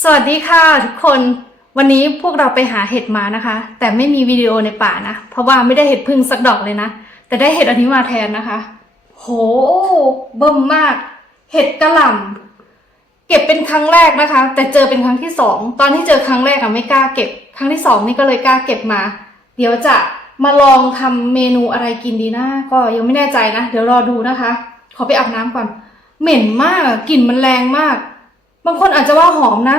สวัสดีค่ะทุกคนวันนี้พวกเราไปหาเห็ดมานะคะ แต่ไม่มีวิดีโอในป่านะ เพราะว่าไม่ได้เห็ดพึ่งสักดอกเลยนะ แต่ได้เห็ดอันนี้มาแทนนะคะ โหเบิ่มมาก เห็ดกระหล่ำเก็บเป็นครั้งแรกนะคะ แต่เจอเป็นครั้งที่สองตอนที่เจอครั้งแรกอะไม่กล้าเก็บ ครั้งที่สองนี่ก็เลยกล้าเก็บมา เดี๋ยวจะมาลองทำเมนูอะไรกินดีนะก็ยังไม่แน่ใจนะ เดี๋ยวรอดูนะคะ ขอไปอาบน้ำก่อน เหม็นมากกลิ่นมันแรงมาก บางคนอาจจะว่าหอมนะ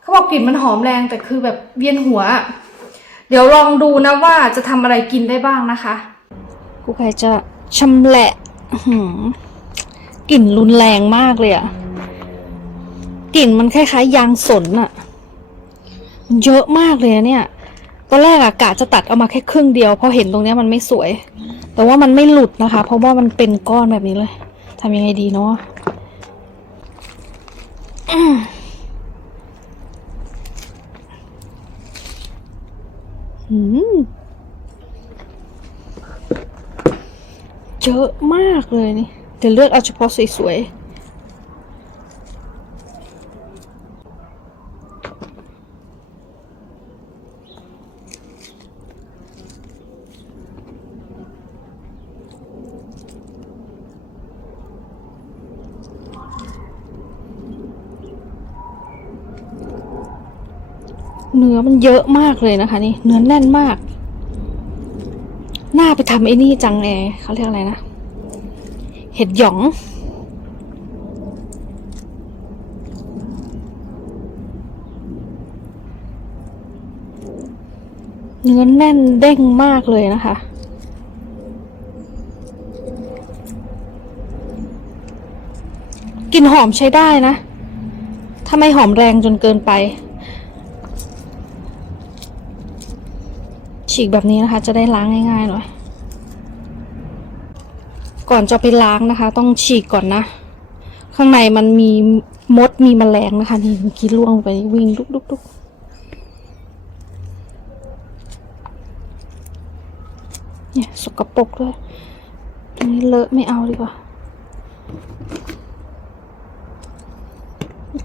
เขาบอกกลิ่นมันหอมแรงแต่คือแบบเวียนหัว เดี๋ยวลองดูนะว่าจะทำอะไรกินได้บ้างนะคะกูไก่จะชำแหละหืกลิ่นรุนแรงมากเลยอะกลิ่นมันคล้ายๆยางสนอะเยอะมากเลยเนี่ย ตอนแรกอะกะจะตัดเอามาแค่ครึ่งเดียวเพราะเห็นตรงเนี้ยมันไม่สวย แต่ว่ามันไม่หลุดนะคะ เพราะว่ามันเป็นก้อนแบบนี้เลยทำยังไงดีเนาะ เยอะมากเลยนี่เดี๋ยวเลือกเอาเฉพาะสวยๆ เนื้อมันเยอะมากเลยนะคะ นี่เนื้อแน่นมากน่าไปทำไอ้นี่จังแอเขาเรียกอะไรนะ เห็ดหยอง เนื้อแน่นเด้งมากเลยนะคะกลิ่นหอมใช้ได้นะ ถ้าไม่หอมแรงจนเกินไป ฉีกแบบนี้นะคะ จะได้ล้างง่ายๆหน่อย ก่อนจะไปล้างนะคะ ต้องฉีกก่อนนะ ข้างในมันมีมดมีแมลงนะคะ นี่เมื่อกี้ล่วงไปวิ่งดุกดุกดุกเนี่ยสกปรกด้วยตรงนี้เลอะไม่เอาดีกว่า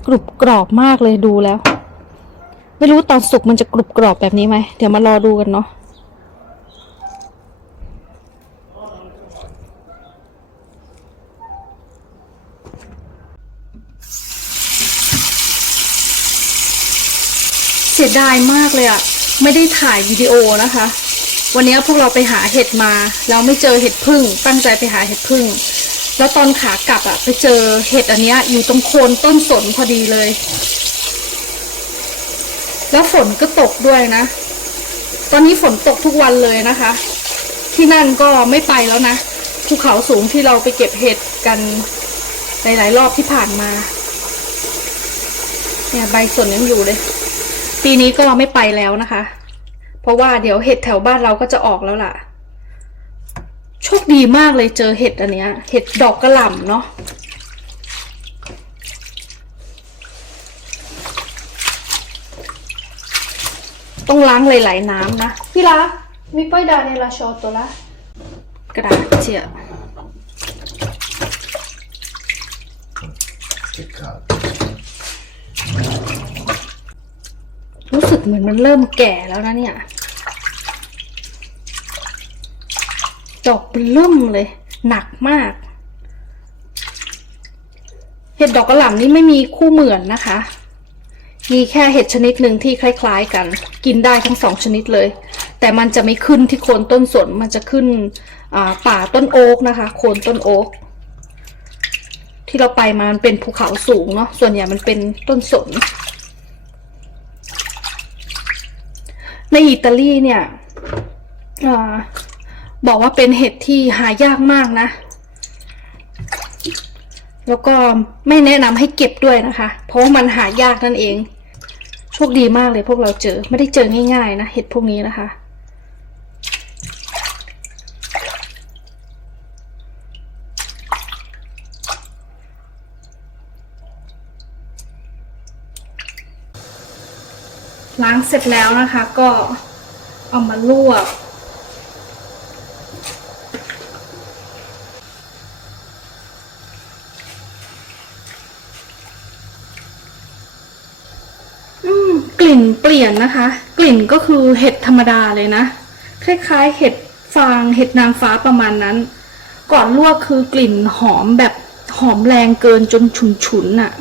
กรุบกรอบมากเลยดูแล้ว ไม่รู้ตอนสุกมันจะกรุบกรอบแบบนี้ไหม เดี๋ยวมารอดูกันเนาะเสียดายมากเลยอะไม่ได้ถ่ายวิดีโอนะคะ วันนี้พวกเราไปหาเห็ดมาแล้วไม่เจอเห็ดพึ่ง ตั้งใจไปหาเห็ดพึ่ง แล้วตอนขากลับอะไปเจอเห็ดอันเนี้ยอยู่ตรงโคนต้นสนพอดีเลย แล้วฝนก็ตกด้วยนะ ตอนนี้ฝนตกทุกวันเลยนะคะ ที่นั่นก็ไม่ไปแล้วนะภูเขาสูงที่เราไปเก็บเห็ดกันหลายๆรอบที่ผ่านมา เนี่ยใบสนยังอยู่เลย ปีนี้ก็ไม่ไปแล้วนะคะ เพราะว่าเดี๋ยวเห็ดแถวบ้านเราก็จะออกแล้วล่ะ โชคดีมากเลยเจอเห็ดอันเนี้ย เห็ดดอกกระหล่ำเนาะ ต้องล้างหลาย ๆ น้ำนะ พี่รักมีป้ายดาในลาชอตัวละกระดาษเจีย Peccato. รู้สึกเหมือนมันเริ่มแก่แล้วนะเนี่ย ดอกเป็นเริ่มเลย หนักมาก เห็ดดอกกระหล่ำนี่ไม่มีคู่เหมือนนะคะ มีแค่เห็ดชนิดหนึ่งที่คล้าย ๆ กัน กินได้ทั้งสองชนิดเลย แต่มันจะไม่ขึ้นที่โคนต้นสนมันจะขึ้นป่าต้นโอ๊กนะคะ โคนต้นโอ๊กที่เราไปมามันเป็นภูเขาสูงเนาะส่วนใหญ่มันเป็นต้นสน ในอิตาลีเนี่ยอบอกว่าเป็นเห็ดที่หายากมากนะ แล้วก็ไม่แนะนำให้เก็บด้วยนะคะ เพราะว่ามันหายากนั่นเอง โชคดีมากเลยพวกเราเจอไม่ได้เจอง่ายๆนะเห็ดพวกนี้นะคะ ล้างเสร็จแล้วนะคะก็เอามาลวก เปลี่ยนนะคะ กลิ่นก็คือเห็ดธรรมดาเลยนะ คล้ายๆ เห็ดฟางเห็ดนางฟ้าประมาณนั้น ก่อนลวกคือกลิ่นหอมแบบหอมแรงเกินจนฉุนๆน่ะ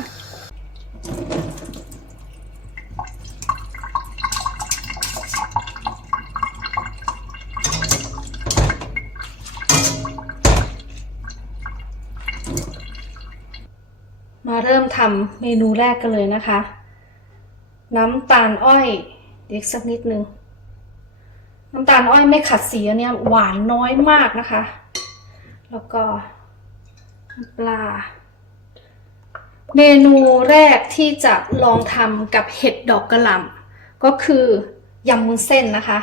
มาเริ่มทำเมนูแรกกันเลยนะคะ น้ำตาลอ้อยเด็กสักนิดนึง น้ำตาลอ้อยไม่ขัดสีเนี่ยหวานน้อยมากนะคะ แล้วก็ปลา เมนูแรกที่จะลองทำกับเห็ดดอกกระหล่ำก็คือยำมุ้นเส้นนะคะ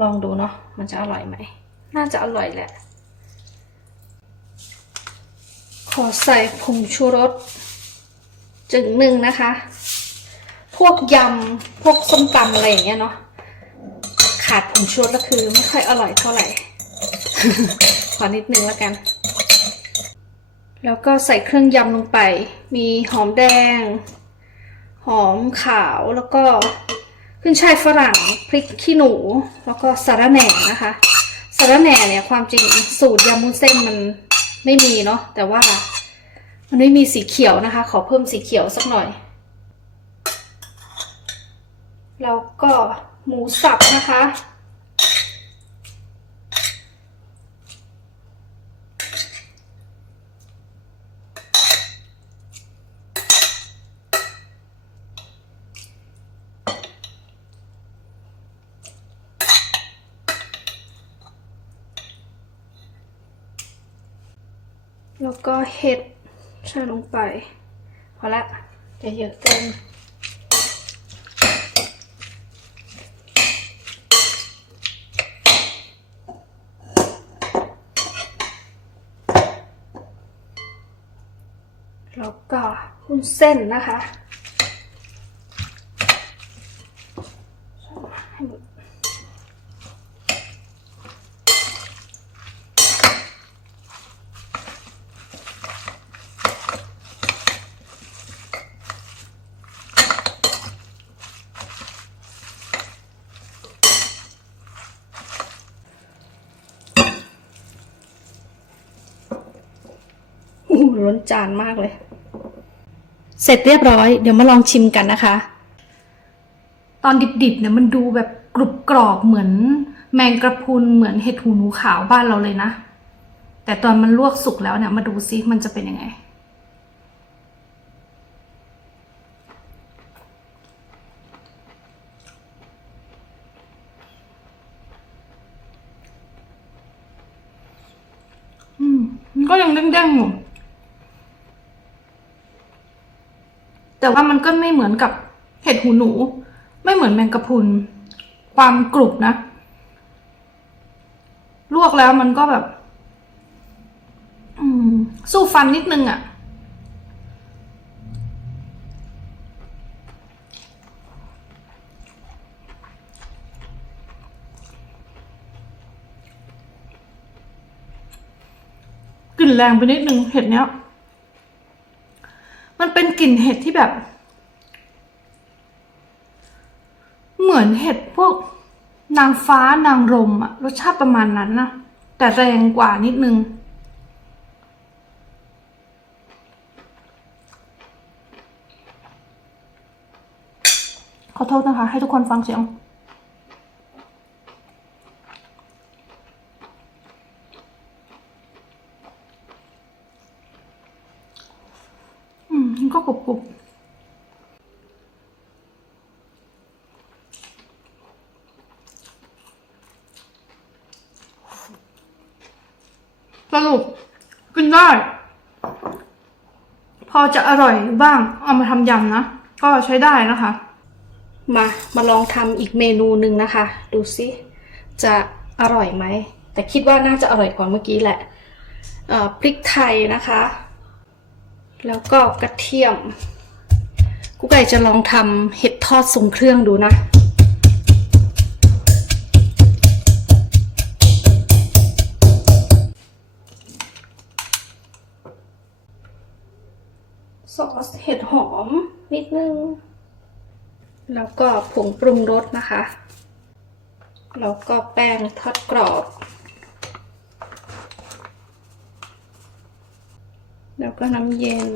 ลองดูเนาะมันจะอร่อยไหม น่าจะอร่อยแหละ ขอใส่ผงชูรสจึงหนึ่งนะคะ พวกยำพวกส้มตำอะไรอย่างเงี้ยเนาะขาดผงชูรสก็คือไม่ค่อยอร่อยเท่าไหร่ ขอนิดนึงแล้วกัน แล้วก็ใส่เครื่องยำลงไป มีหอมแดง หอมขาวแล้วก็ขึ้นช่ายฝรั่งพริกขี้หนู แล้วก็สาระแหน่นะคะสาระแหน่เนี่ยความจริงสูตรยำมุ้นเส้นมันไม่มีเนาะแต่ว่ามันไม่มีสีเขียวนะคะ ขอเพิ่มสีเขียวสักหน่อย แล้วก็หมูสับนะคะ แล้วก็เห็ดใส่ลงไป พอละจะเยอะเกิน แล้วก็หุ้น เส้นนะคะให้หมดอู้หูล้นจานมากเลย สร็จเรียบร้อยเดี๋ยวมาลองชิมกันนะคะ ตอนดิบๆเนี่ยมันดูแบบกรุบกรอบเหมือนแมงกระพุนเหมือนเห็ดหูหนูขาวบ้านเราเลยนะ แต่ตอนมันลวกสุกแล้วเนี่ยมาดูซิมันจะเป็นยังไง อืมมันก็ยังเด้งๆอยู่ แต่ว่ามันก็ไม่เหมือนกับเห็ดหูหนู ไม่เหมือนแมงกะพรุน ความกรุบนะ ลวกแล้วมันก็แบบ อืม สู้ฟันนิดนึงอะ่ะ กลิ่นแรงไปนิดนึงเห็ดเนี้ย มันเป็นกลิ่นเห็ดที่แบบ เหมือนเห็ดพวกนางฟ้านางรมอะรสชาติประมาณนั้นนะแต่แรงกว่านิดนึง ขอโทษนะคะ ให้ทุกคนฟังเสียง อื มันก็กรุบกรุบสรุปกินได้ พอจะอร่อยบ้าง เอามาทำยำนะ ก็ใช้ได้นะคะ มา มาลองทำอีกเมนูหนึ่งนะคะ ดูซิ จะอร่อยไหม แต่คิดว่าน่าจะอร่อยกว่าเมื่อกี้แหละพริกไทยนะคะ แล้วก็กระเทียม กูไก่จะลองทำเห็ดทอดทรงเครื่องดูนะซอสเห็ดหอมนิดนึง แล้วก็ผงปรุงรสนะคะ แล้วก็แป้งทอดกรอบ แล้ว ก็น้ำเย็น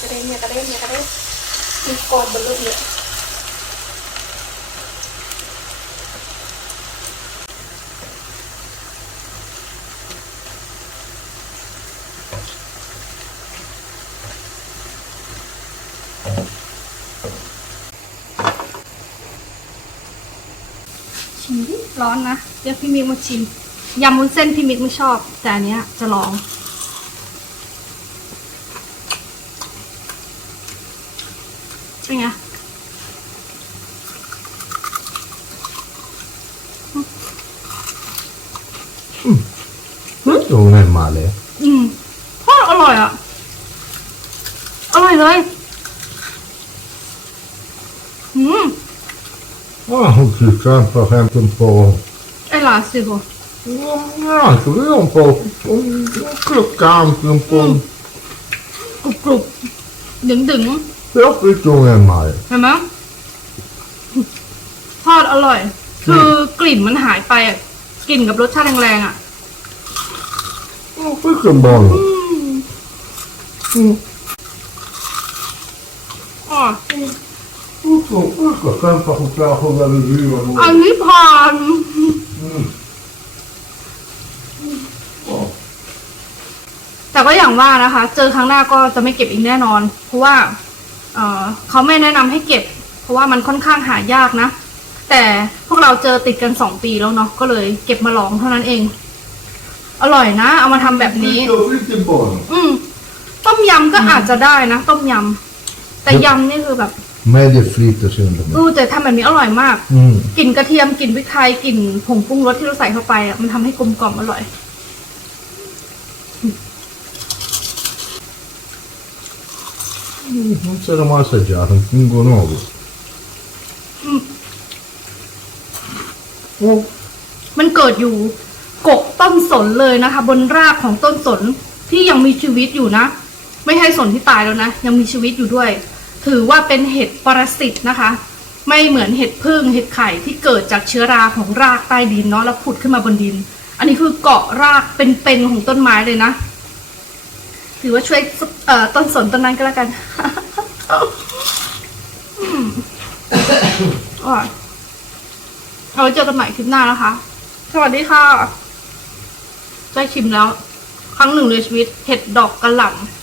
กระเด็นเนี่ยกระเด็นเนี่ยกระเด็นมีกรอบบนลูกเนี่ย ชิมดิร้อนนะเดี๋ยวพี่มิกมาชิมยำวุ้นเส้นพี่มิกไม่ชอบ แต่อันเนี้ยจะลอง เป็นไง Non è male. อืมโคตรอร่อยอะ อร่อยเลย อืม Ah, oggi sempre sempre un po'. ไอ้หลาสิบอะ Neanche, lui è un po' un, un croccante, un po'. กรุบกรุบดึงดึง Però questo non è male. เห็นไหมทอดอร่อย คือกลิ่นมันหายไปอะ กลิ่นกับรสชาติแรงๆอะ Oh, questo è buono. อืมอ๋อ Questo, questo è sempre cucciato dalle viva อัน lui. นี้ผ่าน Mm. Oh, แต่ก็อย่างว่านะคะ เจอครั้งหน้าก็จะไม่เก็บอีกแน่นอน เพราะว่า เออเขาไม่แนะนำให้เก็บ เพราะว่ามันค่อนข้างหายากนะ แต่พวกเราเจอติดกันสองปีแล้วเนาะก็เลยเก็บมาลองเท่านั้นเอง อร่อยนะ เอามาทำแบบนี้ fritto, fritto è buono. อืม ต้มยำก็อาจจะได้นะ ต้มยำแต่ยำนี่คือแบบ Meglio il fritto secondo อื me. อแต่ทำแบบนี้อร่อยมาก Mm. กลิ่นกระเทียม กลิ่นพริกไทย กลิ่นผงปรุงรสที่เราใส่เข้าไปอะ มันทำให้กลมกล่อมอร่อย Mm, Non si era mai assaggiato, un fungo nuovo. Mm. Oh, มันเกิดอยู่กกต้นสนเลยนะคะ บนรากของต้นสนที่ยังมีชีวิตอยู่นะ ไม่ใช่สนที่ตายแล้วนะ ยังมีชีวิตอยู่ด้วย ถือว่าเป็นเห็ดปรสิตนะคะ ไม่เหมือนเห็ดพึ่งเห็ดไข่ที่เกิดจากเชื้อราของรากใต้ดินเนาะแล้วผุดขึ้นมาบนดิน อันนี้คือเกาะรากเป็นๆของต้นไม้เลยนะ ถือว่าช่วยต้นสนต้นนั้นก็แล้วกันอืมอร่อยเราไว้เจอกันใหม่คลิปหน้านะคะ สวัสดีค่ะ ได้ชิมแล้ว ครั้งหนึ่งในชีวิตเห็ดดอกกระหล่ำ